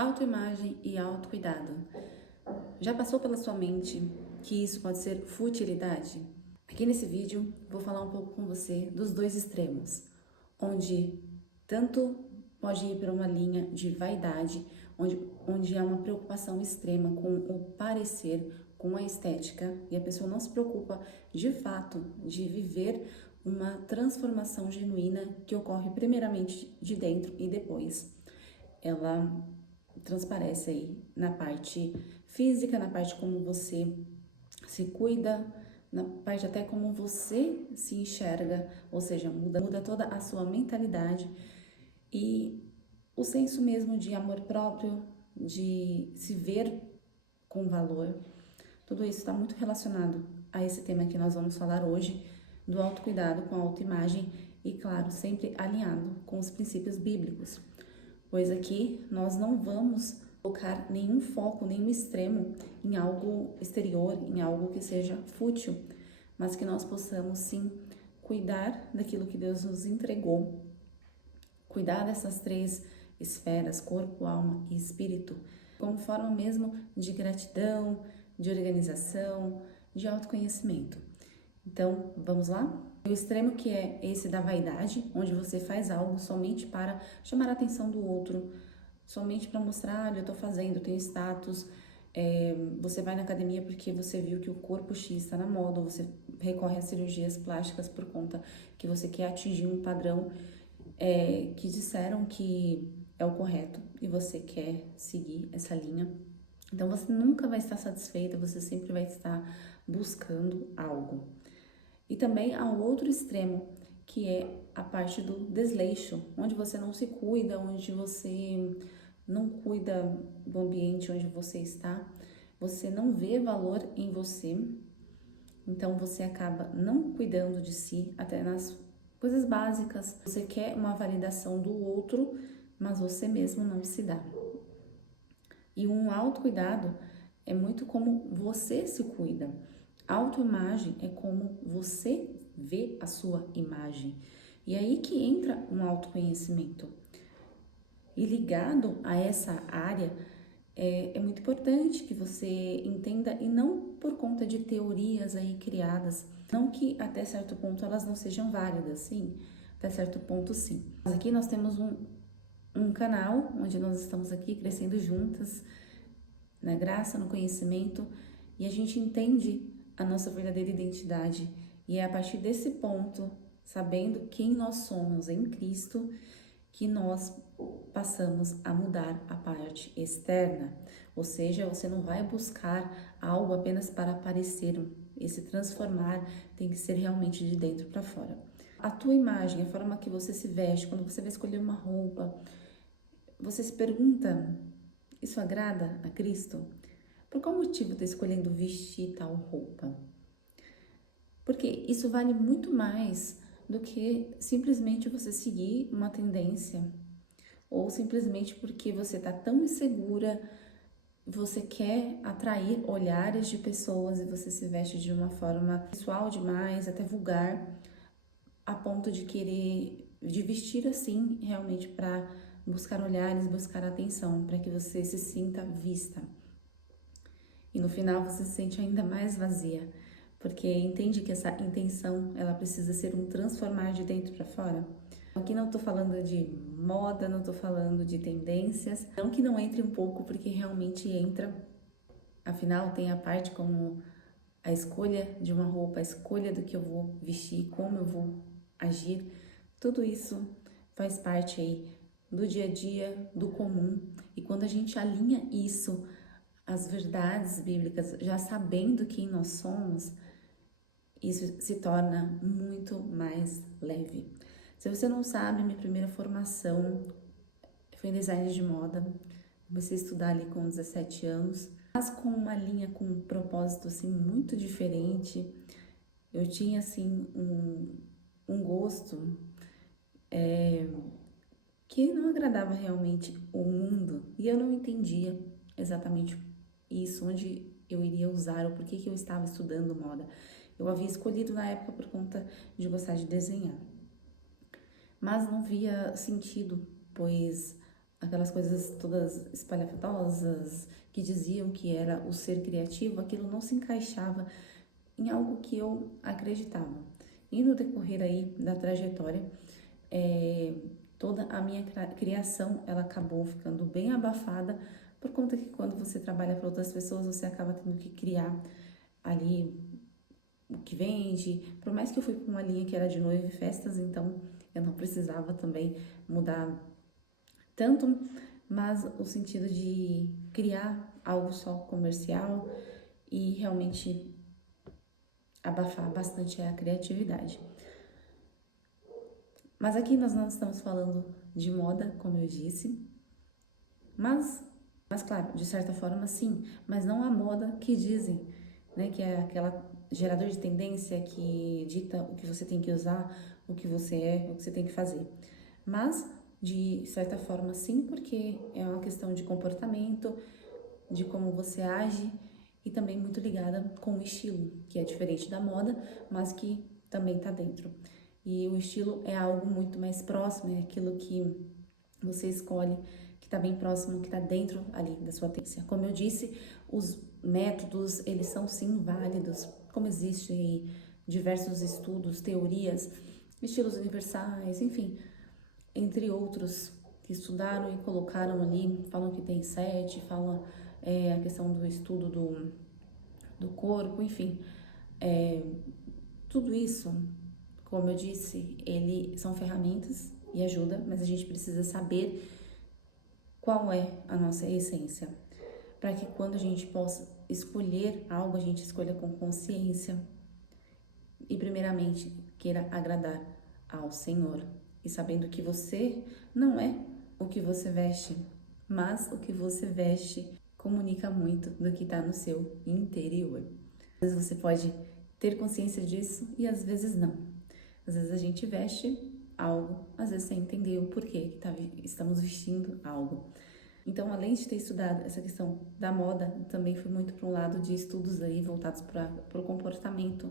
Autoimagem e autocuidado. Já passou pela sua mente que isso pode ser futilidade? Aqui nesse vídeo vou falar um pouco com você dos dois extremos, onde tanto pode ir para uma linha de vaidade, onde há uma preocupação extrema com o parecer, com a estética, e a pessoa não se preocupa de fato de viver uma transformação genuína que ocorre primeiramente de dentro e depois ela transparece aí na parte física, na parte como você se cuida, na parte até como você se enxerga, ou seja, muda toda a sua mentalidade e o senso mesmo de amor próprio, de se ver com valor. Tudo isso está muito relacionado a esse tema que nós vamos falar hoje, do autocuidado com a autoimagem e, claro, sempre alinhado com os princípios bíblicos. Pois aqui nós não vamos colocar nenhum foco, nenhum extremo em algo exterior, em algo que seja fútil, mas que nós possamos sim cuidar daquilo que Deus nos entregou, cuidar dessas três esferas, corpo, alma e espírito, como forma mesmo de gratidão, de organização, de autoconhecimento. Então, vamos lá? O extremo que é esse da vaidade, onde você faz algo somente para chamar a atenção do outro, somente para mostrar, olha, eu tô fazendo, eu tenho status. Você vai na academia porque você viu que o corpo X está na moda, você recorre a cirurgias plásticas por conta que você quer atingir um padrão que disseram que é o correto e você quer seguir essa linha. Então, você nunca vai estar satisfeita, você sempre vai estar buscando algo. E também há o outro extremo, que é a parte do desleixo, onde você não se cuida, onde você não cuida do ambiente onde você está, você não vê valor em você, então você acaba não cuidando de si, até nas coisas básicas. Você quer uma validação do outro, mas você mesmo não se dá. E um autocuidado é muito como você se cuida. Autoimagem é como você vê a sua imagem. E aí que entra um autoconhecimento. E ligado a essa área, é muito importante que você entenda, e não por conta de teorias aí criadas, não que até certo ponto elas não sejam válidas, sim, até certo ponto sim. Mas aqui nós temos um canal onde nós estamos aqui crescendo juntas, na graça, no conhecimento, e a gente entende a nossa verdadeira identidade. E é a partir desse ponto, sabendo quem nós somos em Cristo, que nós passamos a mudar a parte externa. Ou seja, você não vai buscar algo apenas para aparecer. Esse transformar tem que ser realmente de dentro para fora. A tua imagem, a forma que você se veste, quando você vai escolher uma roupa, você se pergunta: isso agrada a Cristo? Por qual motivo está escolhendo vestir tal roupa? Porque isso vale muito mais do que simplesmente você seguir uma tendência, ou simplesmente porque você está tão insegura, você quer atrair olhares de pessoas e você se veste de uma forma sensual demais, até vulgar, a ponto de querer, de vestir assim realmente para buscar olhares, buscar atenção, para que você se sinta vista. E no final você se sente ainda mais vazia, porque entende que essa intenção, ela precisa ser um transformar de dentro para fora. Aqui não estou falando de moda, não estou falando de tendências, não que não entre um pouco, porque realmente entra. Afinal, tem a parte como a escolha de uma roupa, a escolha do que eu vou vestir, como eu vou agir. Tudo isso faz parte aí do dia a dia, do comum. E quando a gente alinha isso as verdades bíblicas, já sabendo quem nós somos, isso se torna muito mais leve. Se você não sabe, minha primeira formação foi em design de moda. Comecei a estudar ali com 17 anos, mas com uma linha com um propósito assim muito diferente. Eu tinha assim um gosto que não agradava realmente o mundo e eu não entendia exatamente isso, onde eu iria usar, ou por que eu estava estudando moda. Eu havia escolhido na época por conta de gostar de desenhar, mas não via sentido, pois aquelas coisas todas espalhafatosas que diziam que era o ser criativo, aquilo não se encaixava em algo que eu acreditava. E no decorrer aí da trajetória, toda a minha criação, ela acabou ficando bem abafada, por conta que quando você trabalha para outras pessoas, você acaba tendo que criar ali o que vende. Por mais que eu fui para uma linha que era de noiva e festas, então eu não precisava também mudar tanto, mas o sentido de criar algo só comercial e realmente abafar bastante a criatividade. Mas aqui nós não estamos falando de moda, como eu disse, mas claro, de certa forma sim, mas não a moda que dizem, né, que é aquela gerador de tendência que dita o que você tem que usar, o que você é, o que você tem que fazer. Mas de certa forma sim, porque é uma questão de comportamento, de como você age e também muito ligada com o estilo, que é diferente da moda, mas que também está dentro. E o estilo é algo muito mais próximo, é aquilo que você escolhe, que está bem próximo, que está dentro ali da sua tendência. Como eu disse, os métodos, eles são sim válidos, como existem diversos estudos, teorias, estilos universais, enfim, entre outros que estudaram e colocaram ali, falam que tem 7, falam a questão do estudo do corpo, enfim. Tudo isso, como eu disse, são ferramentas e ajuda, mas a gente precisa saber qual é a nossa essência, para que quando a gente possa escolher algo, a gente escolha com consciência e primeiramente queira agradar ao Senhor, e sabendo que você não é o que você veste, mas o que você veste comunica muito do que está no seu interior. Às vezes você pode ter consciência disso e às vezes não. Às vezes a gente veste algo, às vezes sem entender o porquê que estamos vestindo algo. Então, além de ter estudado essa questão da moda, também fui muito para um lado de estudos aí voltados para o comportamento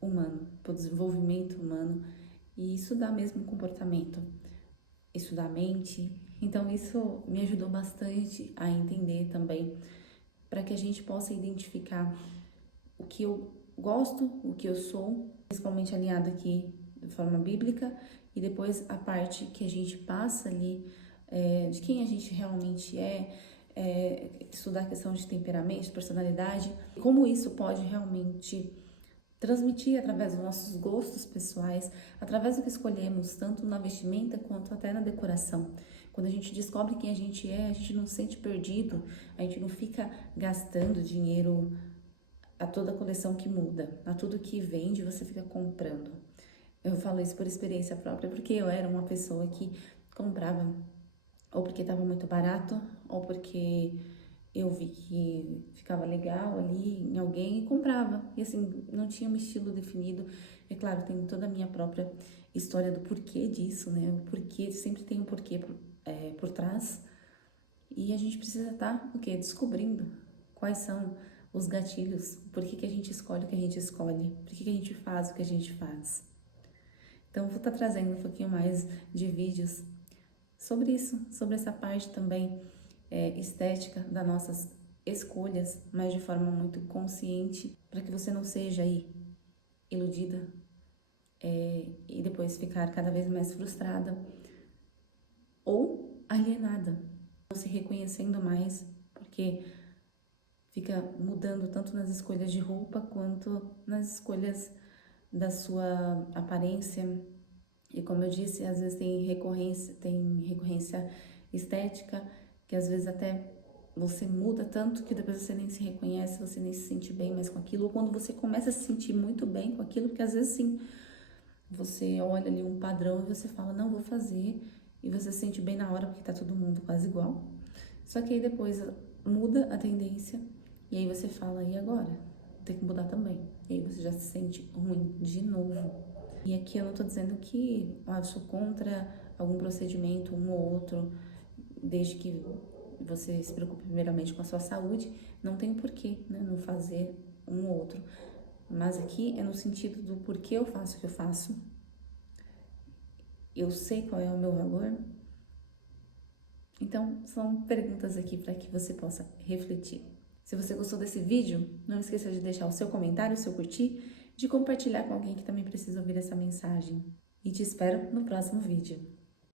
humano, para o desenvolvimento humano e estudar mesmo o comportamento, estudar a mente. Então, isso me ajudou bastante a entender também, para que a gente possa identificar o que eu gosto, o que eu sou, principalmente alinhado aqui de forma bíblica, e depois a parte que a gente passa ali de quem a gente realmente estudar a questão de temperamento, de personalidade, como isso pode realmente transmitir através dos nossos gostos pessoais, através do que escolhemos, tanto na vestimenta quanto até na decoração. Quando a gente descobre quem a gente não se sente perdido, a gente não fica gastando dinheiro a toda a coleção que muda, a tudo que vende você fica comprando. Eu falo isso por experiência própria, porque eu era uma pessoa que comprava ou porque estava muito barato, ou porque eu vi que ficava legal ali em alguém e comprava. E assim, não tinha um estilo definido. É claro, tem toda a minha própria história do porquê disso, né? O porquê, sempre tem um porquê por trás. E a gente precisa estar, o quê? Descobrindo quais são os gatilhos, por que a gente escolhe o que a gente escolhe, por que a gente faz o que a gente faz. Então, vou estar trazendo um pouquinho mais de vídeos sobre isso, sobre essa parte também estética das nossas escolhas, mas de forma muito consciente, para que você não seja aí iludida e depois ficar cada vez mais frustrada ou alienada, não se reconhecendo mais, porque fica mudando tanto nas escolhas de roupa quanto nas escolhas da sua aparência. E como eu disse, às vezes tem recorrência estética, que às vezes até você muda tanto que depois você nem se reconhece, você nem se sente bem mais com aquilo. Ou quando você começa a se sentir muito bem com aquilo, porque às vezes sim, você olha ali um padrão e você fala, não, vou fazer, e você se sente bem na hora porque tá todo mundo quase igual. Só que aí depois muda a tendência e aí você fala, e agora? Tem que mudar também. E aí você já se sente ruim de novo. E aqui eu não tô dizendo que eu sou contra algum procedimento, um ou outro, desde que você se preocupe primeiramente com a sua saúde, não tem porquê, né, não fazer um ou outro. Mas aqui é no sentido do porquê eu faço o que eu faço, eu sei qual é o meu valor, Então, são perguntas aqui para que você possa refletir. Se você gostou desse vídeo, não esqueça de deixar o seu comentário, o seu curtir, de compartilhar com alguém que também precisa ouvir essa mensagem. E te espero no próximo vídeo.